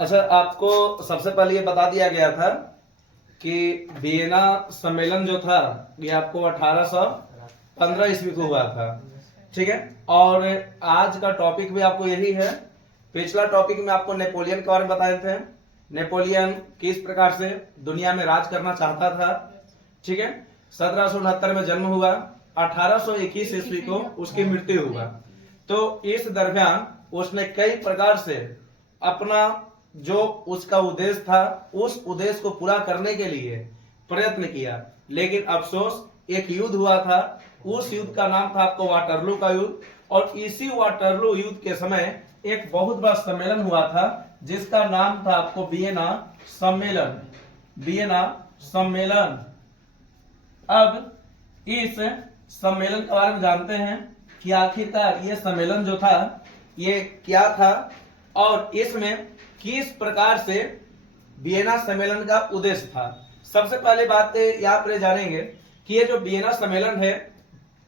अच्छा, आपको सबसे पहले ये बता दिया गया था कि वियना सम्मेलन जो था ये आपको 1815 ईस्वी को हुआ था। ठीक है, और आज का टॉपिक भी आपको यही है। पिछला टॉपिक में आपको नेपोलियन के बारे में बताए थे। नेपोलियन किस प्रकार से दुनिया में राज करना चाहता था। ठीक है, 1769 में जन्म हुआ, 1821 ईस्वी को उसकी मृत्यु हुआ। तो इस दरमियान उसने कई प्रकार से अपना जो उसका उद्देश्य था उस उद्देश्य को पूरा करने के लिए प्रयत्न किया, लेकिन अफसोस एक युद्ध हुआ था। उस युद्ध का नाम था आपको वाटरलू का युद्ध, और इसी वाटरलू युद्ध के समय एक बहुत बड़ा सम्मेलन हुआ था जिसका नाम था आपको वियना सम्मेलन। वियना सम्मेलन। अब इस सम्मेलन के बारे में जानते हैं कि आखिरकार ये सम्मेलन जो था ये क्या था और इसमें किस प्रकार से वियना सम्मेलन का उद्देश्य था। सबसे पहले बात यहाँ पर जानेंगे कि ये जो वियना सम्मेलन है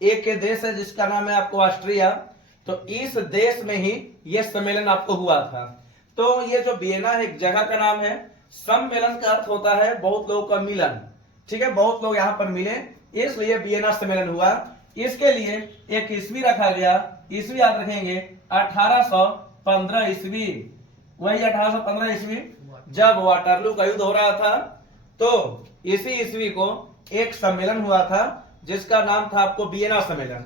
एक देश है जिसका नाम है आपको ऑस्ट्रिया। तो इस देश में ही ये सम्मेलन आपको हुआ था। तो ये जो वियना एक जगह का नाम है। सम्मेलन का अर्थ होता है बहुत लोगों का मिलन। ठीक है, बहुत लोग यहाँ पर मिले इसलिए वियना सम्मेलन हुआ। इसके लिए एक ईस्वी रखा गया, ईस्वी याद रखेंगे 1815 ईस्वी। वही 1815 ईस्वी जब वाटरलू का युद्ध हो रहा था तो इसी ईस्वी को एक सम्मेलन हुआ था जिसका नाम था आपको वियना सम्मेलन।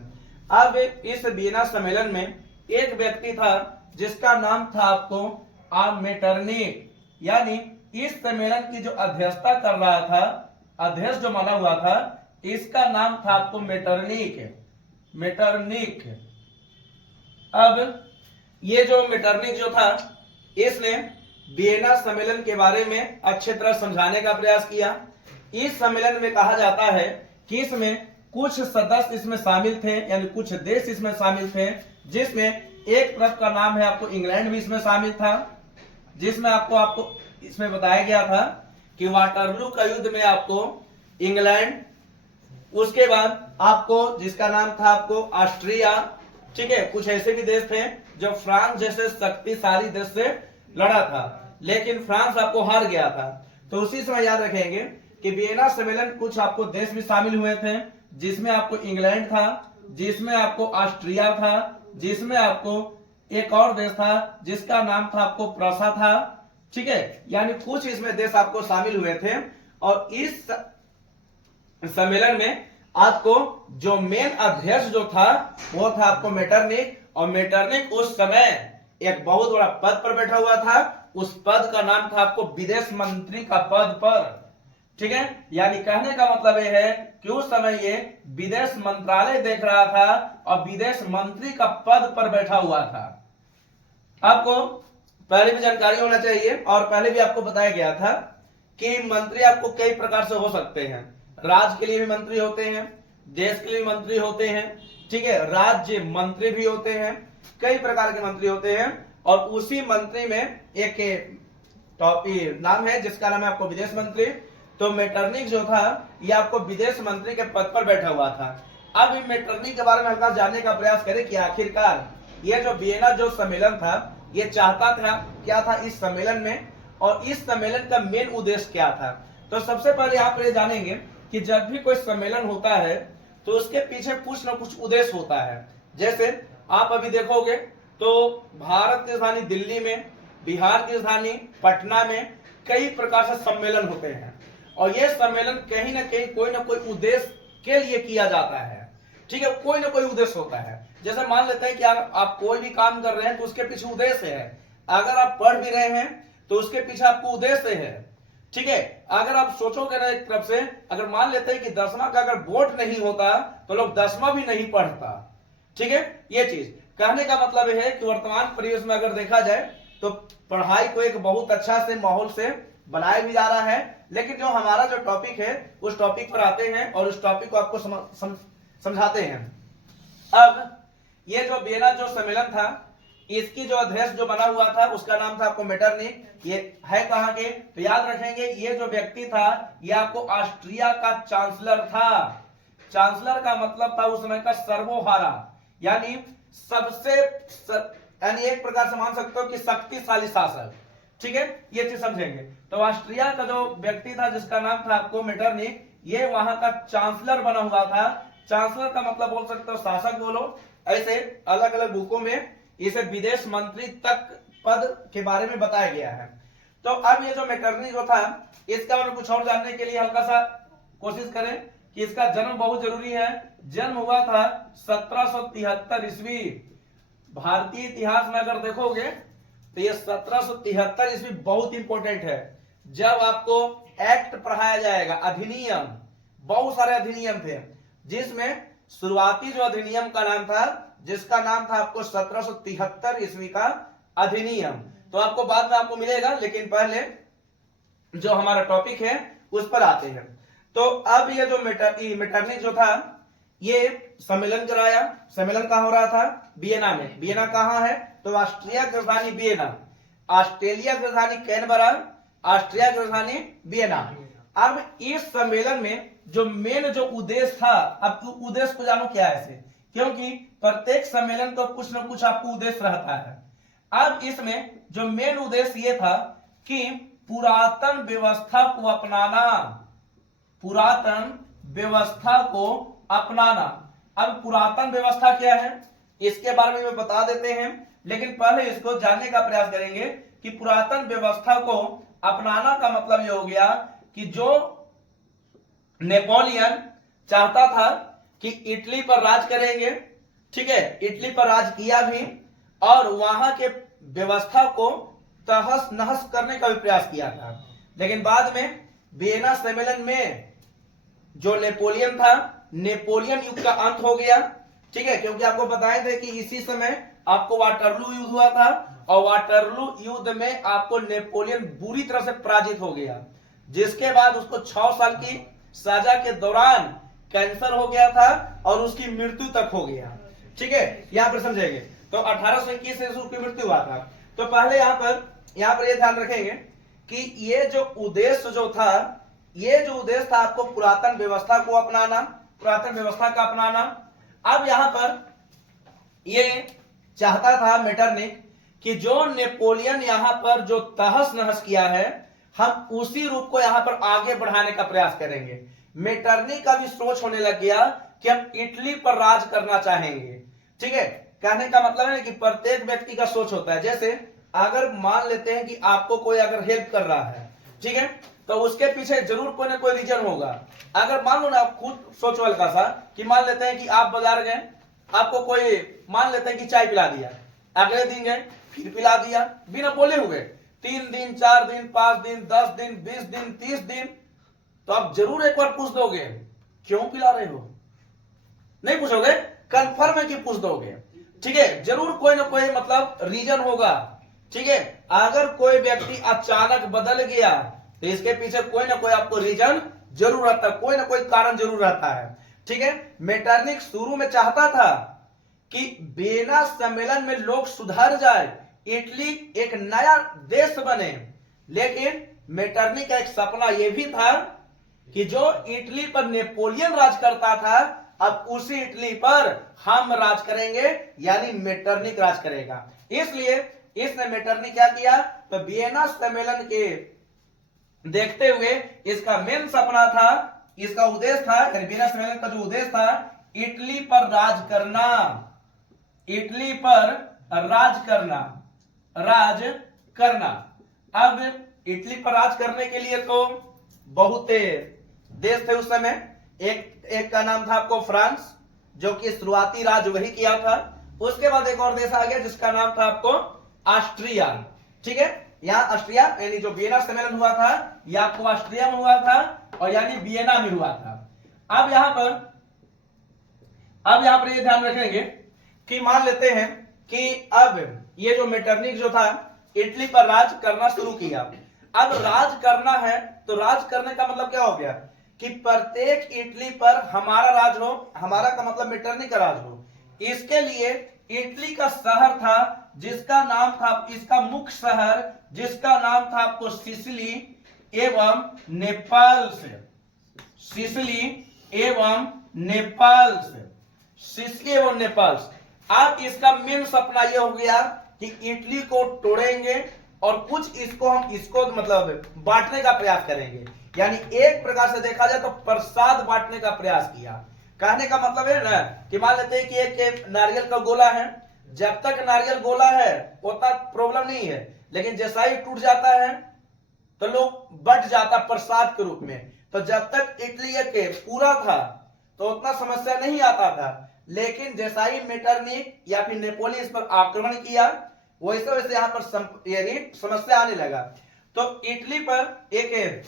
अब इस वियना सम्मेलन में एक व्यक्ति था जिसका नाम था आपको मेटरनिक, यानी इस सम्मेलन की जो अध्यक्षता कर रहा था, अध्यक्ष जो माना हुआ था, इसका नाम था आपको मेटरनिक। मेटरनिक। अब ये जो मेटरनिक जो था इसने वियना सम्मेलन के बारे में अच्छे तरह समझाने का प्रयास किया। इस सम्मेलन में कहा जाता है कि इसमें कुछ सदस्य इसमें शामिल थे, यानी कुछ देश इसमें शामिल थे, जिसमें एक तरफ का नाम है आपको इंग्लैंड भी इसमें शामिल था, जिसमें आपको इसमें बताया गया था कि वाटरलू का युद्ध में आपको इंग्लैंड, उसके बाद आपको जिसका नाम था आपको ऑस्ट्रिया, ठीक है, कुछ ऐसे भी देश थे जो फ्रांस जैसे शक्तिशाली देश से लड़ा था, लेकिन फ्रांस आपको हार गया था। तो उसी समय याद रखेंगे कि वियना सम्मेलन कुछ आपको देश भी शामिल हुए थे, जिसमें आपको इंग्लैंड था, जिसमें आपको ऑस्ट्रिया था, जिसमें आपको एक और देश था जिसका नाम था आपको प्रसा था। ठीक है, यानी कुछ इसमें देश आपको शामिल हुए थे। और इस सम्मेलन में आपको जो मेन अध्यक्ष जो था वो था आपको मेटरनिक, और मेटरनिक उस समय एक बहुत बड़ा पद पर बैठा हुआ था। उस पद का नाम था आपको विदेश मंत्री का पद पर। ठीक है, यानी कहने का मतलब यह है कि उस समय ये विदेश मंत्रालय देख रहा था और विदेश मंत्री का पद पर बैठा हुआ था। आपको पहले भी जानकारी होना चाहिए और पहले भी आपको बताया गया था कि मंत्री आपको कई प्रकार से हो सकते हैं। राज्य के लिए भी मंत्री होते हैं, देश के लिए भी मंत्री होते हैं, ठीक है, राज्य मंत्री भी होते हैं, कई प्रकार के मंत्री होते हैं। और उसी मंत्री में एक टॉपिक नाम है जिसका नाम है आपको विदेश मंत्री। तो मेटरनिक जो था ये आपको विदेश मंत्री के पद पर बैठा हुआ था। अब मेटरनिक के बारे में हल्का जानने का प्रयास करें कि आखिरकार ये जो वियना जो सम्मेलन था ये चाहता था क्या था इस सम्मेलन में, और इस सम्मेलन का मेन उद्देश्य क्या था। तो सबसे पहले आप ये जानेंगे कि जब भी कोई सम्मेलन होता है तो उसके पीछे कुछ ना कुछ उद्देश्य होता है। जैसे आप अभी देखोगे तो भारत की राजधानी दिल्ली में, बिहार की राजधानी पटना में कई प्रकार से सम्मेलन होते हैं, और यह सम्मेलन कहीं ना कहीं कोई ना कोई उद्देश्य के लिए किया जाता है। ठीक है, कोई ना कोई उद्देश्य होता है। जैसे मान लेते हैं कि आप कोई भी काम कर रहे हैं तो उसके पीछे उद्देश्य है। अगर आप पढ़ भी रहे हैं तो उसके पीछे आपको उद्देश्य है। ठीक है, अगर आप सोचोगे ना एक तरफ से, अगर मान लेते हैं कि 10वां का अगर बोर्ड नहीं होता तो लोग 10वां भी नहीं पढ़ता। ठीक है, ये चीज कहने का मतलब है कि वर्तमान परिवेश में अगर देखा जाए तो पढ़ाई को एक बहुत अच्छा से माहौल से बनाया भी जा रहा है। लेकिन जो हमारा जो टॉपिक है उस टॉपिक पर आते हैं और उस टॉपिक को आपको समझाते हैं। अब ये जो वियना जो सम्मेलन था इसकी जो अध्यक्ष जो बना हुआ था उसका नाम था आपको मेटरनिक। ये है कहां के, तो याद रखेंगे ये जो व्यक्ति था ये आपको ऑस्ट्रिया का चांसलर था। चांसलर का मतलब था उस समय का सर्वोहारा, यानी सबसे यानी एक प्रकार से मान सकते हो कि शक्तिशाली शासक। ठीक है, ये चीज समझेंगे। तो ऑस्ट्रिया का जो व्यक्ति था जिसका नाम था आपको मेटरनिक, ये वहां का चांसलर बना हुआ था। चांसलर का मतलब बोल सकते हो शासक बोलो, ऐसे अलग अलग बुकों में इसे विदेश मंत्री तक पद के बारे में बताया गया है। तो अब ये जो मेटरनिक जो था, इसका बारे में कुछ और जानने के लिए हल्का सा कोशिश करें कि इसका जन्म बहुत जरूरी है। जन्म हुआ था 1773 ईस्वी। भारतीय इतिहास में अगर देखोगे तो ये 1773 ईस्वी बहुत इंपॉर्टेंट है, जब आपको एक्ट पढ़ाया जाएगा, अधिनियम, बहुत सारे अधिनियम थे, जिसमें शुरुआती जो अधिनियम का नाम था, जिसका नाम था आपको 1773 ईस्वी का अधिनियम। तो आपको बाद में आपको मिलेगा, लेकिन पहले जो हमारा टॉपिक है उस पर आते हैं। तो अब ये जो मेटरनिक जो था, ये सम्मेलन कराया। सम्मेलन कहां हो रहा था? वियना में। वियना कहां है? तो ऑस्ट्रिया की राजधानी वियना, ऑस्ट्रेलिया की राजधानी कैनबरा, ऑस्ट्रिया की राजधानी वियना। अब इस सम्मेलन में जो मेन जो उद्देश्य था, अब उद्देश्य को जानो क्या है इसे, क्योंकि प्रत्येक सम्मेलन का कुछ न कुछ आपको उद्देश्य रहता है। अब इसमें जो मेन उद्देश्य ये था कि पुरातन व्यवस्था को अपनाना, पुरातन व्यवस्था को अपनाना। अब पुरातन व्यवस्था क्या है इसके बारे में बता देते हैं, लेकिन पहले इसको जानने का प्रयास करेंगे कि पुरातन व्यवस्था को अपनाना का मतलब ये हो गया कि जो नेपोलियन चाहता था कि इटली पर राज करेंगे, ठीक है, इटली पर राज किया भी और वहां के व्यवस्था को तहस नहस करने का भी प्रयास किया था। लेकिन बाद में वियना सम्मेलन में जो नेपोलियन था, नेपोलियन युग का अंत हो गया, ठीक है, क्योंकि आपको बताए थे कि इसी समय आपको वाटरलू युद्ध हुआ था और वाटरलू युद्ध में आपको नेपोलियन बुरी तरह से पराजित हो गया, जिसके बाद उसको 6 साल की सजा के दौरान कैंसर हो गया था और उसकी मृत्यु तक हो गया। ठीक है, यहां पर समझेंगे। तो 1821 से उसकी मृत्यु हुआ था। तो पहले यहां पर ये ध्यान रखेंगे कि ये जो उद्देश्य जो था, ये जो उद्देश्य था आपको पुरातन व्यवस्था को अपनाना, पुरातन व्यवस्था का अपनाना। अब यहां पर ये चाहता था मेटरनिक कि जो नेपोलियन यहां पर जो तहस नहस किया है, हम उसी रूप को यहां पर आगे बढ़ाने का प्रयास करेंगे। मेटरनिक का भी सोच होने लग गया कि हम इटली पर राज करना चाहेंगे। ठीक है, कहने का मतलब है कि प्रत्येक व्यक्ति का सोच होता है। जैसे अगर मान लेते हैं कि आपको कोई अगर हेल्प कर रहा है, ठीक है, तो उसके पीछे जरूर कोई ना कोई रीजन होगा। अगर मान लो ना, आप खुद सोचो हल्का सा कि मान लेते हैं कि आप बाजार गए, आपको कोई मान लेते हैं कि चाय पिला दिया, अगले दिन गए फिर पिला दिया, बिना बोले हुए, 3 दिन 4 दिन 5 दिन 10 दिन 20 दिन 30 दिन, तो आप जरूर एक बार पूछ दोगे क्यों पिला रहे हो? नहीं पूछोगे, कंफर्म है कि पूछ दोगे। ठीक है, जरूर कोई ना कोई मतलब रीजन होगा। ठीक है, अगर कोई व्यक्ति अचानक बदल गया तो इसके पीछे कोई ना कोई आपको रीजन जरूर रहता है, कोई ना कोई कारण जरूर रहता है। ठीक है, मेटरनिक शुरू में चाहता था कि वियना सम्मेलन में लोग सुधर जाए, इटली एक नया देश बने। लेकिन मेटरनिक का एक सपना यह भी था कि जो इटली पर नेपोलियन राज करता था, अब उसी इटली पर हम राज करेंगे, यानी मेटरनिक राज करेगा। इसलिए इसने मेटरनिक क्या किया, तो वियना सम्मेलन के देखते हुए इसका मेन सपना था, इसका उद्देश्य था, यानी वियना सम्मेलन का जो उद्देश्य था, इटली पर राज करना, इटली पर राज करना, राज करना। अब इटली पर राज करने के लिए तो बहुत देश थे उस समय। एक का नाम था आपको फ्रांस, जो कि शुरुआती राज वही किया था। उसके बाद एक और देश आ गया जिसका नाम था आपको ऑस्ट्रिया। ठीक है, यहां ऑस्ट्रिया यानी जो वियना सम्मेलन हुआ था यह आपको ऑस्ट्रिया में हुआ था और यानी वियना में हुआ था। अब यहां पर ये ध्यान रखेंगे कि मान लेते हैं कि अब ये जो मेटरनिक जो था इटली पर राज करना शुरू किया। अब राज करना है तो राज करने का मतलब क्या हो गया कि प्रत्येक इटली पर हमारा राज हो, हमारा का मतलब मेटरनिक का राज हो। इसके लिए इटली का शहर था जिसका नाम था, इसका मुख्य शहर जिसका नाम था आपको सिसिली एवं नेपाल से, सिसिली एवं नेपाल से, सिसिली एवं नेपाल से। अब इसका मेन सपना यह हो गया कि इटली को तोड़ेंगे और कुछ इसको मतलब बांटने का प्रयास करेंगे। यानी एक प्रकार से देखा जाए तो प्रसाद बांटने का प्रयास किया। कहने का मतलब है ना कि मान लेते हैं कि एक नारियल का गोला है, जब तक नारियल गोला है उतना प्रॉब्लम नहीं है, लेकिन जैसा ही टूट जाता है तो लोग बट जाता प्रसाद के रूप में। तो जब तक इटली के पूरा था तो उतना समस्या नहीं आता था, लेकिन जैसा ही मेटरनिक या फिर नेपोलियन इस पर आक्रमण किया वैसे वैसे यहां पर समस्या आने लगा। तो इटली पर एक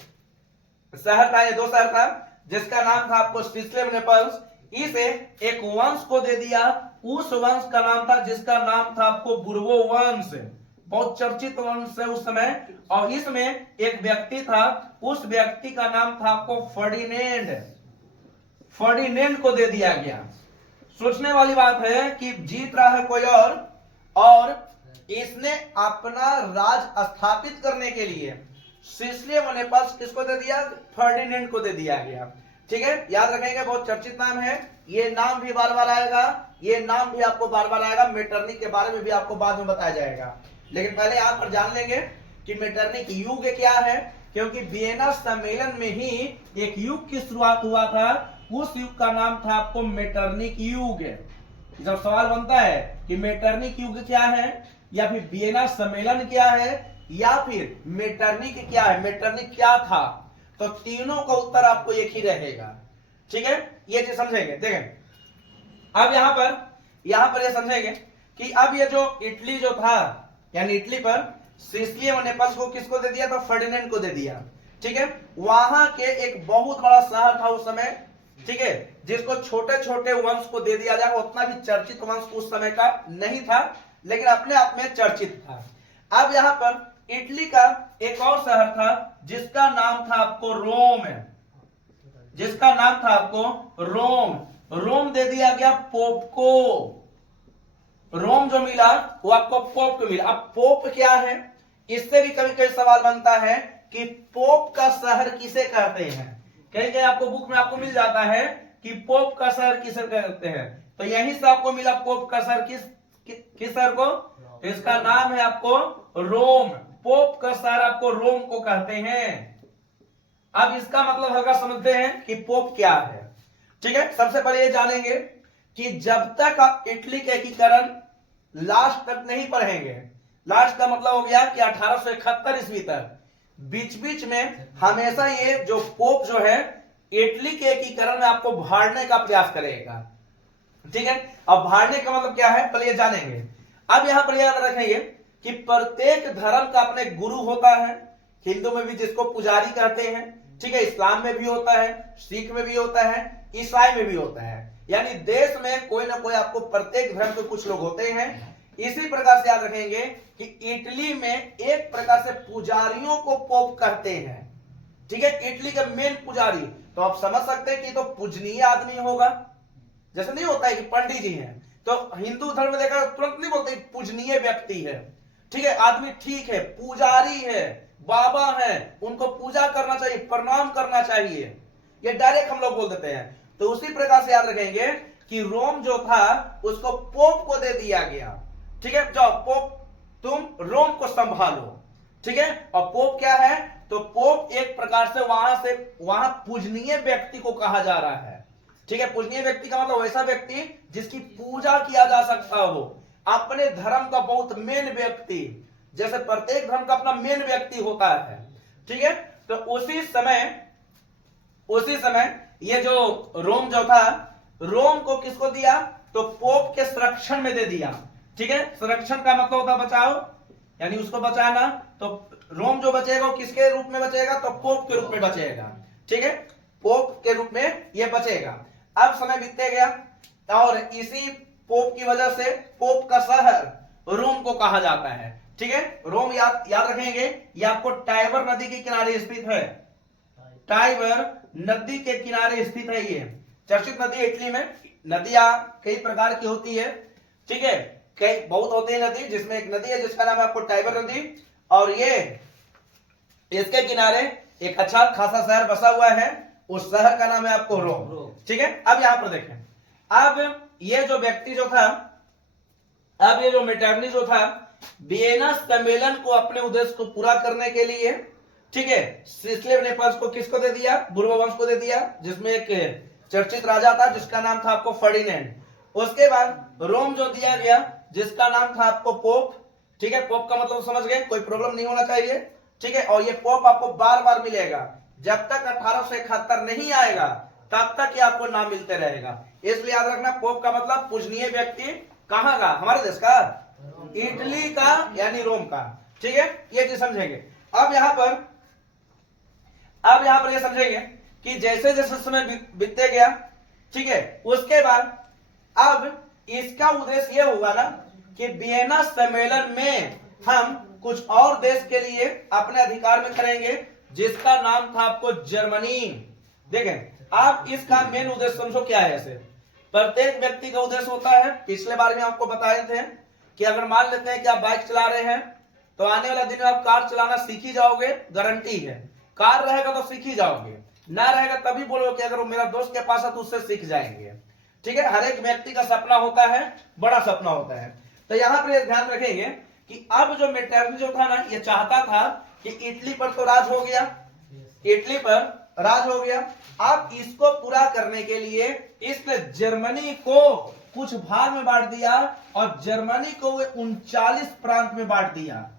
शहर था, ये दो शहर था, जिसका नाम था आपको सिसिली नेपल्स। इसे एक वंश को दे दिया, उस वंश का नाम था जिसका नाम था आपको बुर्बो वंश, बहुत चर्चित वंश है उस समय। और इसमें एक व्यक्ति था, उस व्यक्ति का नाम था आपको फर्डिनेंड। फर्डिनेंड को दे दिया गया। सोचने वाली बात है कि जीत रहा है कोई और इसने अपना राज स्थापित करने के लिए सिसिली व नेपल्स किसको दे दिया? फर्डिनेंड को दे दिया गया। ठीक है, याद रखेंगे, बहुत चर्चित नाम है। ये नाम भी बार बार आएगा, ये नाम भी आपको बार बार आएगा। मेटरनिक के बारे में भी आपको बाद में बताया जाएगा, लेकिन पहले यहां पर जान लेंगे कि मेटरनिक युग क्या है, क्योंकि वियना सम्मेलन में ही एक युग की शुरुआत हुआ था। उस युग का नाम था आपको मेटरनिक युग। जब सवाल बनता है कि मेटरनिक युग क्या है, या फिर वियना सम्मेलन क्या है, या फिर मेटरनिक क्या है, मेटरनिक क्या था, तो तीनों का उत्तर आपको एक ही रहेगा। ठीक है, ये चीज समझेंगे। देखें अब यहां पर ये समझेंगे कि अब ये जो इटली जो था, यानी इटली पर सिसिली और नेपल्स को किसको दे दिया? तो फर्डिनेंड को दे दिया। ठीक है, वहां के एक बहुत बड़ा शहर था उस समय, ठीक है, जिसको छोटे छोटे वंश को दे दिया जाए। उतना भी चर्चित वंश उस समय का नहीं था, लेकिन अपने आप में चर्चित था। अब यहां पर इटली का एक और शहर था जिसका नाम था आपको रोम, जिसका नाम था आपको रोम। रोम दे दिया गया पोप को। रोम जो मिला वो आपको पोप को मिला। अब पोप क्या है, इससे भी कभी कभी सवाल बनता है कि पोप का शहर किसे कहते हैं। कहीं कहीं आपको बुक में आपको मिल जाता है कि पोप का शहर किसे कहते हैं, तो यहीं से आपको मिला पोप का शहर किस शहर को? इसका नाम है आपको रोम। पोप का शहर आपको रोम को कहते हैं। अब इसका मतलब हल्का समझते हैं कि पोप क्या है। ठीक है, सबसे पहले ये जानेंगे कि जब तक आप इटली के एकीकरण लास्ट तक नहीं पढ़ेंगे, लास्ट का मतलब हो गया कि 1871 ईस्वी तक, बीच बीच में हमेशा ये जो पोप जो है इटली के एकीकरण में आपको भाड़ने का प्रयास करेगा। ठीक है, अब भाड़ने का मतलब क्या है पहले ये जानेंगे। अब यहां पर याद रखेंगे कि प्रत्येक धर्म का अपने गुरु होता है। हिंदू में भी जिसको पुजारी कहते हैं, ठीक है, इस्लाम में भी होता है, सिख में भी होता है, ईसाई में भी होता है। यानी देश में कोई ना कोई आपको प्रत्येक धर्म के कुछ लोग होते हैं। इसी प्रकार से याद रखेंगे कि इटली में एक प्रकार से पुजारियों को पोप कहते हैं। ठीक है, इटली के मेन पुजारी, तो आप समझ सकते हैं कि तो पूजनीय आदमी होगा। जैसे नहीं होता है कि पंडित जी हैं, तो हिंदू धर्म में देखा तुरंत नहीं बोलते पूजनीय व्यक्ति है। ठीक है, आदमी ठीक है, पुजारी है, बाबा है, उनको पूजा करना चाहिए, प्रणाम करना चाहिए, ये डायरेक्ट हम लोग बोल देते हैं। तो उसी प्रकार से याद रखेंगे कि रोम जो था उसको पोप को दे दिया गया। ठीक है, जाओ पोप तुम रोम को संभालो। ठीक है, और पोप क्या है? तो पोप एक प्रकार से वहां पूजनीय व्यक्ति को कहा जा रहा है। ठीक है, पूजनीय व्यक्ति का मतलब वैसा व्यक्ति जिसकी पूजा किया जा सकता हो, अपने धर्म का बहुत मेन व्यक्ति, जैसे प्रत्येक धर्म का अपना मेन व्यक्ति होता है। ठीक है, तो उसी समय ये जो रोम जो था, रोम को किसको दिया? तो पोप के संरक्षण में दे दिया। ठीक है, संरक्षण का मतलब होता बचाओ, यानी उसको बचाना। तो रोम जो बचेगा वो किसके रूप में बचेगा? तो पोप के रूप में बचेगा। ठीक है, पोप के रूप में ये बचेगा। अब समय बीतते गया और इसी पोप की वजह से पोप का शहर रोम को कहा जाता है। ठीक है, रोम याद रखेंगे, ये आपको टाइबर नदी के किनारे स्थित है। टाइबर नदी के किनारे स्थित है। ये चर्चित नदी इटली में। नदियां कई प्रकार की होती है। ठीक है, कई बहुत होती है नदी, जिसमें एक नदी है जिसका नाम है आपको टाइबर नदी, और ये इसके किनारे एक अच्छा खासा शहर बसा हुआ है, उस शहर का नाम है आपको रोम। ठीक है, अब यहां पर देखें, अब ये जो व्यक्ति जो था अब ये जो मेटरनी जो था, वियना सम्मेलन को अपने उद्देश्य को पूरा करने के लिए, ठीक है, सिसले नेपल्स को किसको दे दिया? बुर्बोवंश को दे दिया, जिसमें एक चर्चित राजा था जिसका नाम था आपको फर्डिनेंड। उसके बाद रोम जो दिया गया जिसका नाम था आपको पोप, ठीक है, पोप का मतलब समझ गए, कोई प्रॉब्लम नहीं होना चाहिए, ठीक है। और ये पोप आपको बार बार मिलेगा, जब तक 1871 नहीं आएगा तब तक ये आपको नाम मिलते रहेगा। इसलिए याद रखना, पोप का मतलब पूजनीय व्यक्ति, कहां का? हमारे देश का, इटली का यानी रोम का, ठीक है, ये चीज समझेंगे। अब यहां पर ये समझेंगे कि जैसे जैसे समय बीतते गया, ठीक है, उसके बाद अब इसका उद्देश्य यह होगा ना कि वियना सम्मेलन में हम कुछ और देश के लिए अपने अधिकार में करेंगे, जिसका नाम था आपको जर्मनी। देखें, आप इसका मेन उद्देश्य समझो क्या है। ऐसे प्रत्येक व्यक्ति का उद्देश्य होता है, पिछले बार में आपको बताए थे कि अगर मान लेते हैं कि आप बाइक चला रहे हैं तो आने वाला दिन में आप कार चलाना सीख ही जाओगे, गारंटी है। कार रहेगा तो सीख ही जाओगे, ना रहेगा तभी बोलोगे कि अगर मेरा दोस्त के पास है तो उससे सीख जाएंगे, ठीक है। हर एक व्यक्ति का सपना होता है, बड़ा सपना होता है। तो यहां पर ध्यान रखेंगे कि अब जो मेटरनी जो था ना, ये चाहता था कि इटली पर तो राज हो गया, इटली पर राज हो गया। अब इसको पूरा करने के लिए इसने जर्मनी को कुछ भाग में बांट दिया और जर्मनी को 39 प्रांत में बांट दिया।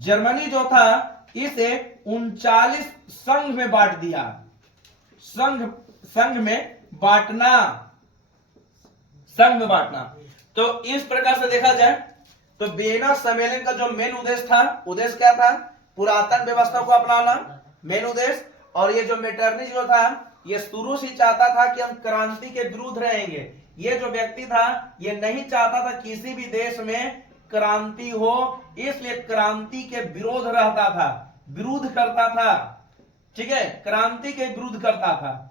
जर्मनी जो था इसे 39 संघ में बांट दिया। संघ में बांटना, संघ में बांटना। तो इस प्रकार से देखा जाए तो वियना सम्मेलन का जो मेन उद्देश्य था, उद्देश्य क्या था? पुरातन व्यवस्था को अपनाना, मेन उद्देश्य। और ये जो मेटरनी जो था, ये शुरू से चाहता था कि हम क्रांति के विरुद्ध रहेंगे। ये जो व्यक्ति था ये नहीं चाहता था किसी भी देश में क्रांति हो, इसलिए क्रांति के विरोध रहता था, विरोध करता था, ठीक है, क्रांति के विरुद्ध करता था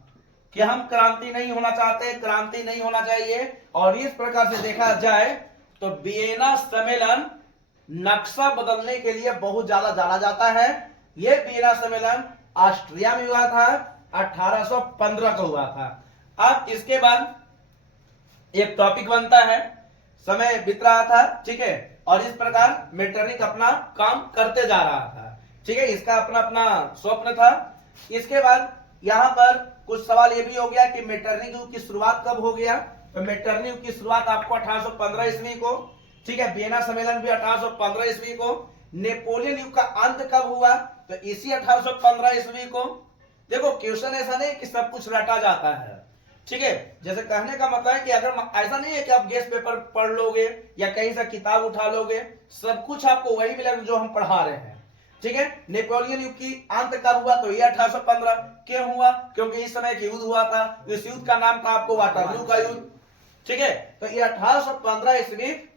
कि हम क्रांति नहीं होना चाहते, क्रांति नहीं होना चाहिए। और इस प्रकार से देखा जाए तो वियना सम्मेलन नक्शा बदलने के लिए बहुत ज्यादा जाना जाता है। यह वियना सम्मेलन ऑस्ट्रिया में हुआ था, 1815 को हुआ था। अब इसके बाद एक टॉपिक बनता है, समय बीत रहा था, ठीक है, और इस प्रकार मेटरनिक अपना काम करते जा रहा था, ठीक है, इसका अपना अपना स्वप्न था। इसके बाद यहां पर कुछ सवाल ये भी हो गया कि मेटरनिक युग की शुरुआत कब हो गया? तो मेटरनिक युग की शुरुआत आपको 1815 ईस्वी को, ठीक है, वियना सम्मेलन भी 1815 ईस्वी को। नेपोलियन युग का अंत कब हुआ? तो इसी 1815 ईस्वी को। देखो, क्वेश्चन ऐसा नहीं कि सब कुछ रटा जाता है, ठीक है, जैसे कहने का मतलब है कि अगर ऐसा नहीं है कि आप गेस्ट पेपर पढ़ लोगे या कहीं से किताब उठा लोगे, सब कुछ आपको वही मिलेगा जो हम पढ़ा रहे हैं, ठीक है। नेपोलियन युग की अंत कब हुआ? तो ये 1815 क्यों हुआ? क्योंकि इस समय एक युद्ध हुआ था, इस युद्ध का नाम था आपको वाटरलू का युद्ध, ठीक है। तो ये 1815 ईस्वी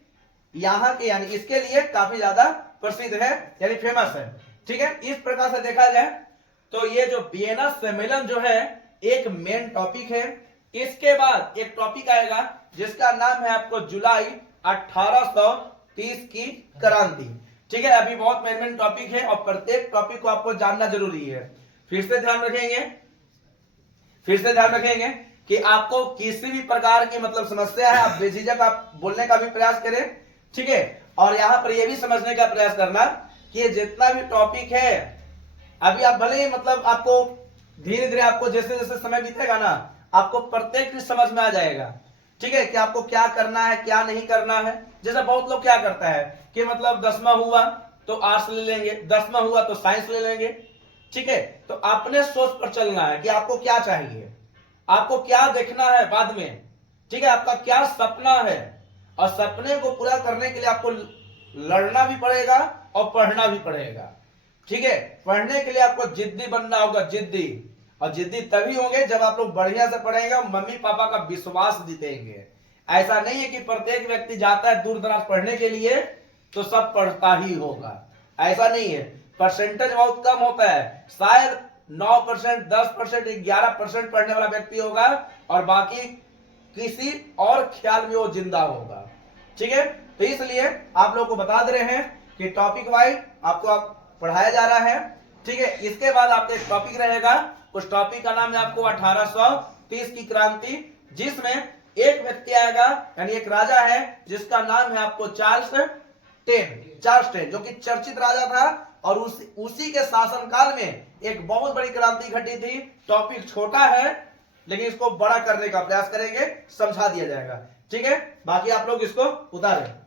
यहाँ के यानी इसके लिए काफी ज्यादा प्रसिद्ध है, यानी फेमस है, ठीक है। इस प्रकार से देखा जाए तो ये जो वियना सम्मेलन जो है एक मेन टॉपिक है। इसके बाद एक टॉपिक आएगा जिसका नाम है आपको जुलाई 1830 की क्रांति, ठीक है। अभी बहुत मेन टॉपिक है और प्रत्येक टॉपिक को आपको जानना जरूरी है। फिर से ध्यान रखेंगे कि आपको किसी भी प्रकार की मतलब समस्या है, आप बेझिझक आप बोलने का भी प्रयास करें, ठीक है। और यहां पर यह भी समझने का प्रयास करना कि ये जितना भी टॉपिक है, अभी आप भले ही मतलब आपको धीरे धीरे आपको जैसे जैसे समय बीतेगा ना, आपको प्रत्येक चीज समझ में आ जाएगा, ठीक है, कि आपको क्या करना है क्या नहीं करना है। जैसे बहुत लोग क्या करता है कि मतलब 10वां हुआ तो आर्ट्स ले लेंगे, 10वां हुआ तो साइंस ले लेंगे, ठीक है। तो अपने सोच पर चलना है कि आपको क्या चाहिए, आपको क्या देखना है बाद में, ठीक है, आपका क्या सपना है। और सपने को पूरा करने के लिए आपको लड़ना भी पड़ेगा और पढ़ना भी पड़ेगा, ठीक है। पढ़ने के लिए आपको जिद्दी बनना होगा, जिद्दी, और जिद्दी तभी होंगे जब आप लोग बढ़िया से पढ़ेंगे और मम्मी पापा का विश्वास जीतेंगे। ऐसा नहीं है कि प्रत्येक व्यक्ति जाता है दूर दराज पढ़ने के लिए तो सब पढ़ता ही होगा, ऐसा नहीं है। परसेंटेज बहुत कम होता है, शायद 9%, 10%, 11% पढ़ने वाला व्यक्ति होगा और बाकी किसी और ख्याल में वो जिंदा होगा, ठीक है। तो इसलिए आप लोग को बता दे रहे हैं कि टॉपिक वाइज आपको पढ़ाया जा रहा है, ठीक है। इसके बाद आपका एक टॉपिक रहेगा, उस टॉपिक का नाम है आपको 1830 की क्रांति, जिसमें एक व्यक्ति आएगा, यानी एक राजा है जिसका नाम है आपको चार्ल्स टेन, जो कि चर्चित राजा था, और उसी के शासनकाल में एक बहुत बड़ी क्रांति घटी थी। टॉपिक छोटा है लेकिन इसको बड़ा करने का प्रयास करेंगे, समझा दिया जाएगा। ठीक है, बाकी आप लोग इसको उतारें।